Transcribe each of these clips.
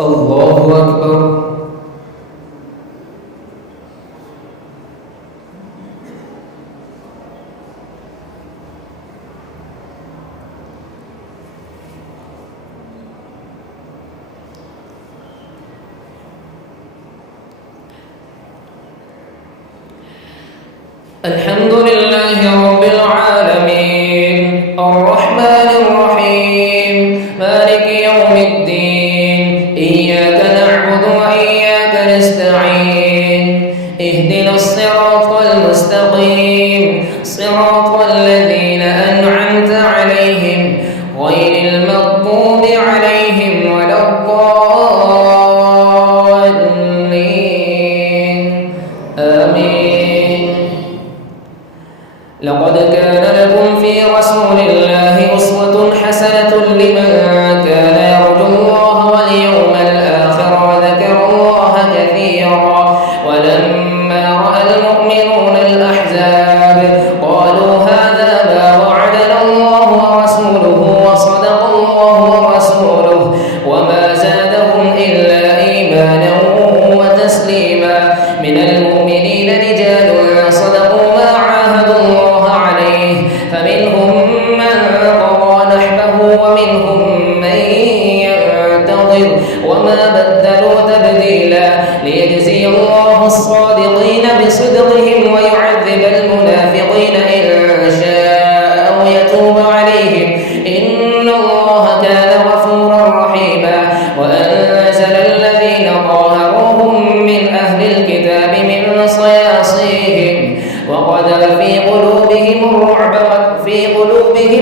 الله أكبر. الحمد لله رب العالمين الرحمن الرحيم مالك يوم الدين إياك نعبد وإياك نستعين اهدنا الصراط المستقيم صراط الذين أنعمت عليهم غير المغضوب عليهم ولا الضالين آمين. لقد كان لكم في رسول الله أسوة حسنة لمن كان يرجو الله واليوم الآخر وذكر الله كثيرا. ولما رأى المؤمنون الأحزاب قالوا هذا ما وعدنا الله ورسوله وصدق الله ورسوله وما زادهم إلا إيمانا وتسليما. من المؤمنين رجال صدقوا ما عاهدوا الله عليه فمنهم من قضى نحبه ومنهم من ينتظر وما بدلوا تبديلا ليجزي الله الصادقين بصدقهم ويعذب المنافقين إن شاء أو يتوب عليهم إن الله كان غفورا رحيما. وأنزل الذين ظاهروهم من أهل الكتاب من صياصيهم وقذف في قلوبهم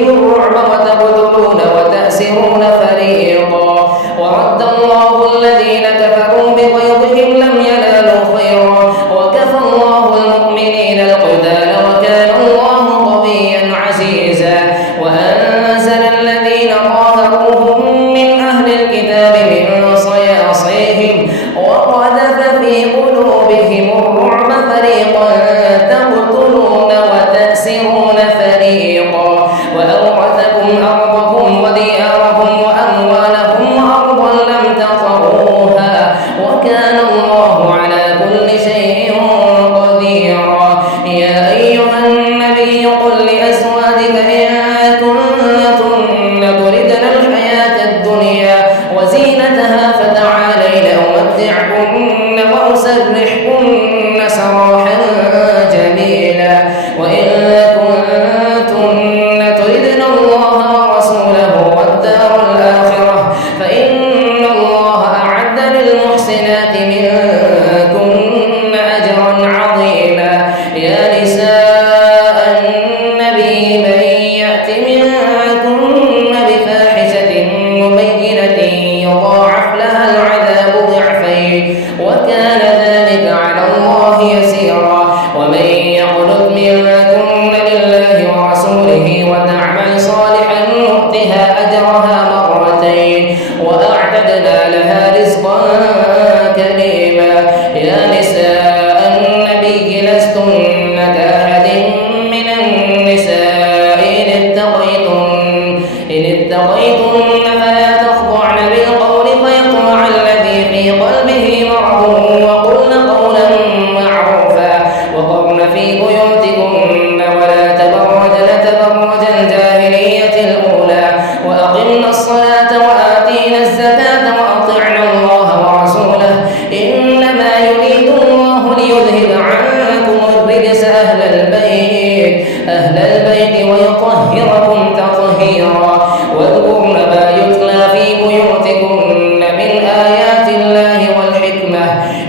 الرعب وتقتلون وتأسرون فريقا. ورد الله الذين كفروا بغيظهم لم ينالوا خيرا وكفى الله المؤمنين القتال وكان الله قويا عزيزا. وأنزل الذين ظاهروهم من أهل الكتاب من صياصيهم وقذف في قلوبهم الرعب فريقا تقتلون وتأسرون فريقا. وأورثكم أرضهم وديارهم وأموالهم وأرضا لم تطئوها وكان الله على كل شيء قديرا. يا أيها النبي قل لأزواجك إن كنتن تردن الحياة الدنيا وزينتها فتعالين أمتعكن وأسرحكن سراحا جميلا. وإن كنتن تردن الله ورسوله والدار الآخرة فإن الله أعد للمحسنات منكن أجرا عظيما. يا نساء النبي من يأت منكن بفاحشة مبينة يضاعف لها العذاب ضعفين وكان ذلك على الله يسيرا. ومن يقنت منكن لله ورسوله وتعمل صالحا نؤتها أجرها مرتين وأعتدنا لها رزقا كريما. يا نساء النبي لستن كأحد من النساء إن اتقيتن فلا تخضعن بالقول فيطمع الذي في قلبه مرض وقلن قولا معروفا. وقرن في بيوتكن ولا تبرجن تبرج الجاهلية الأولى وأقمنا الصلاة وآتينا الزكاة وأطعنا الله ورسوله إنما يريد الله ليذهب عنكم الرجس أهل البيت ويطهركم تطهيرا. واذكرن ما يتلى في بيوتكن من آيات الله والحكمة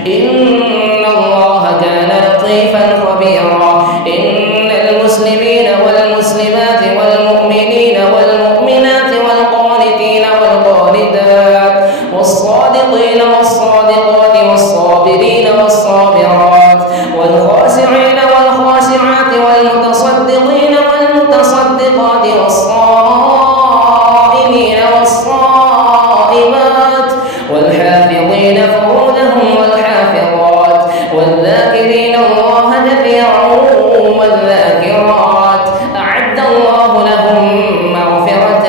إن الله كان لطيفا خبيرا. إن المسلمين والمسلمات والمؤمنين والمؤمنات والقانتين والقانتات والصادقين والصادقات والصابرين والصابرات والخاشعين والخاشعات والمتصدقين والمتصدقات والصائمين والصائمات والحافظين فروجهم والحافظات والذاكرين الله كثيرا والذاكرات أعد الله لهم مغفرة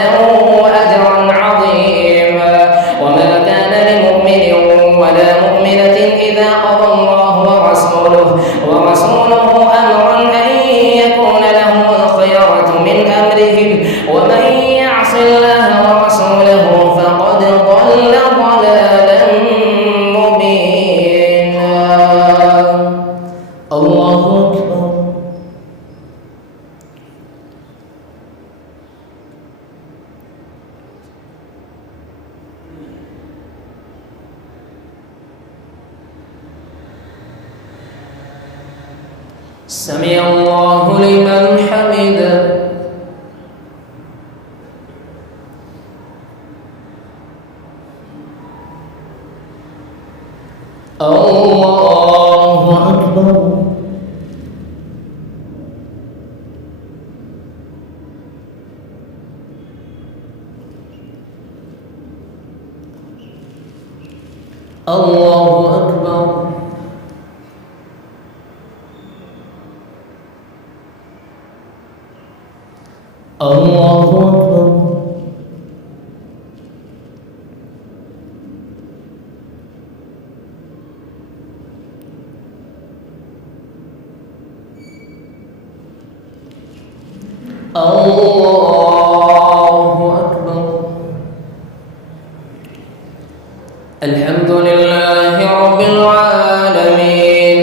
وأجرا عظيما. وما كان لمؤمن سمع الله لمن حمده. الله أكبر. الله أكبر. الله أكبر. الله أكبر. الحمد لله رب العالمين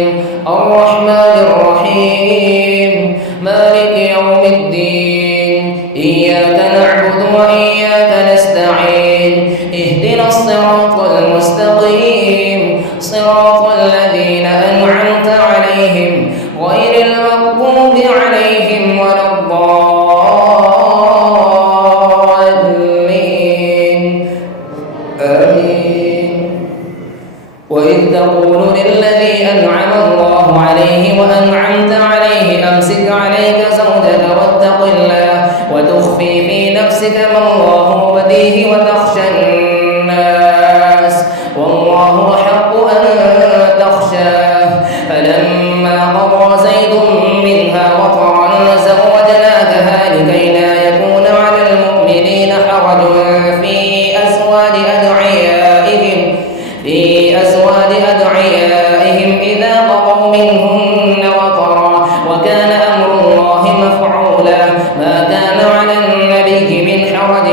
الرحمن الرحيم مالك يوم الدين إياك نعبد وإياك نستعين اهدنا الصراط المستقيم صراط الذين أنعمت عليهم غير المغضوب عليهم ولا الضالين آمين. وإذ تقول للذي أنعم الله عليه وأنعمت عليه أمسك عليك زوجك واتق الله وتخفي في نفسك ما الله مبديه وتخشى الناس والله أحق أن تخشاه فلما قضى زيد منها وطرا زوجناكها لكي لا يكون على المؤمنين حرج في أزواج أدعيائهم إذا قضوا منهن وطرا وكان أمر الله مفعولا ما كان على النبي من حرج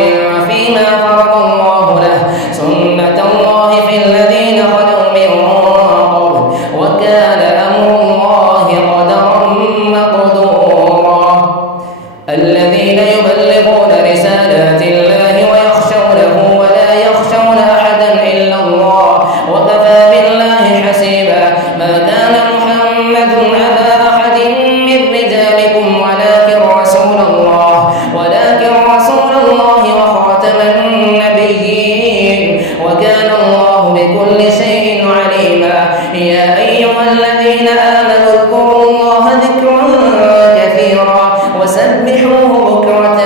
فيما فرض الله له سنة الله في الذين خلوا من قبل وكان أمر الله قدرا مقدورا. الذين يبلغون رسالات الله ويخشونه ولا يخشون أحدا إلا الله وكفى بالله حسيبا. ما كان محمد أبا أحد من رجالكم ولكن رسول الله وخاتم النبيين وكان الله بكل شيء عليما. يا أيها الذين آمنوا اذكروا الله ذكرا كثيرا وسبحوه بكرة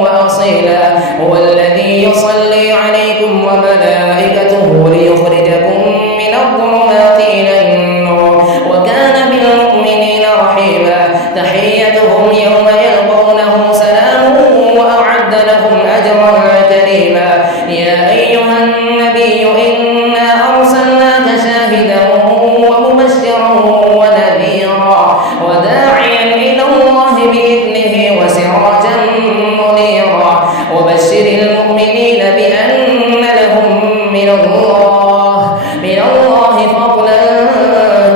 وأصيلا. هو الذي يصلي عليكم وملائكته ليخرجكم من الظلمات إلى النور وكان بالمؤمنين رحيما. تحيتهم يوم يلقونه سلام وأعد لهم أجرا كريما. يا أيها النبي إنا أرسلناك شاهدا ومبشرا ونذيرا وداعيا إلى الله بإذنه وسراجا منيرا وبشر المؤمنين بأن لهم من الله فضلا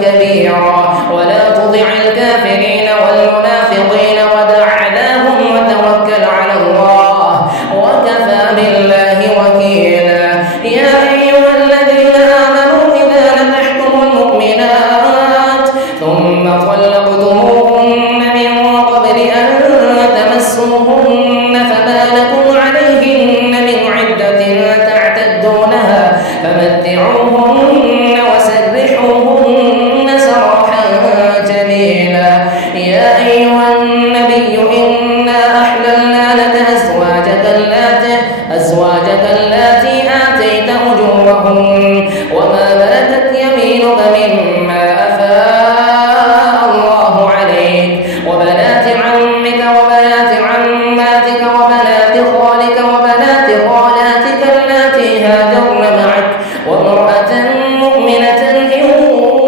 كبيرا ولا تطع الكافرين والمنافقين ودع عذابهم وتوكل على الله وكفى بالله وكيلا. يا أيها الذين آمنوا إذا نكحتم المؤمنات ثم طلقتموهن من قبل أن تمسوهن فما لكم عليهن من عدة تعتدونها فمتعوهن وسرحوهن سراحا جميلا. يا أيها النبي إنا أحللنا لك أزواجك اللاتي آتيت أجورهن وما ملكت يمينك مما أفاء الله عليك وبنات عمك وبنات عماتك وبنات خالك وبنات خالاتك اللاتي هاجرن معك وامرأة مؤمنة إن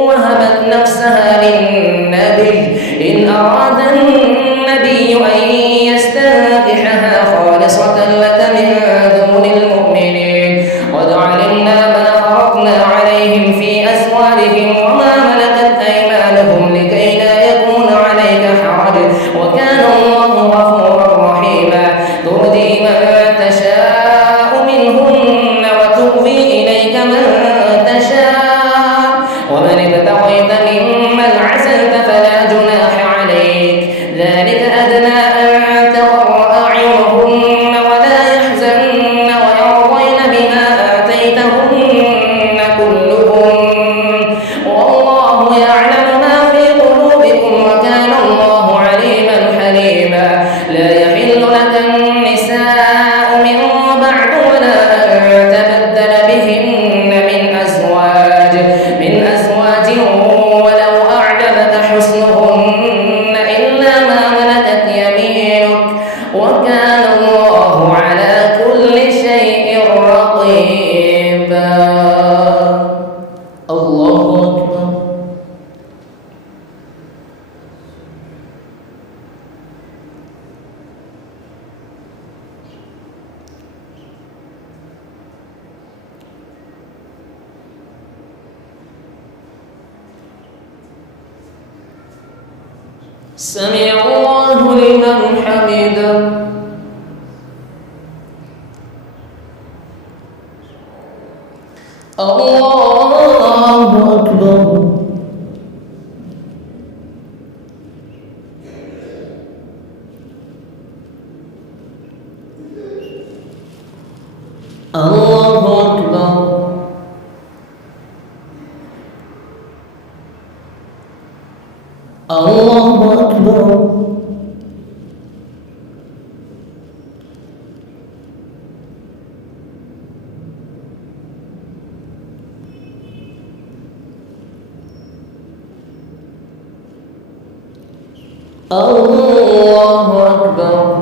وهبت نفسها للنبي إن أراد النبي أن يستنكحها خالصة لك من دون المؤمنين. قد علمنا ما فرضنا عليهم في أزواجهم وما ملكت أيمانهم لكي لا يكون عليك حرج وكان الله غفورا رحيما. ترجي من تشاء منهن وتؤوي إليك من تشاء ومن ابتغيت ممن عزلت فلا جناح سمع الله لمن حمده. الله أكبر. الله أكبر. الله أكبر. الله أكبر.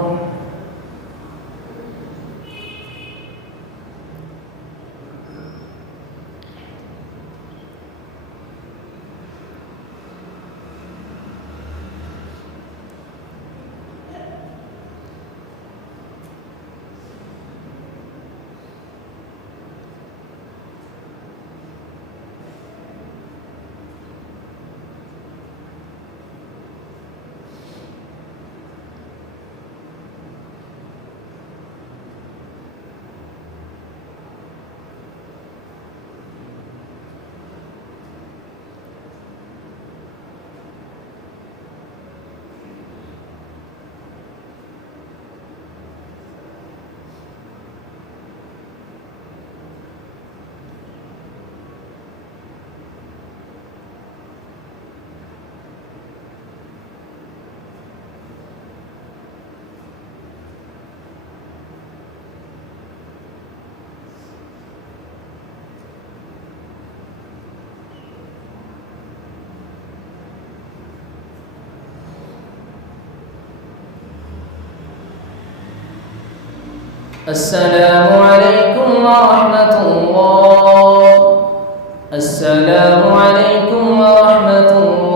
السلام عليكم ورحمة الله. السلام عليكم ورحمة الله.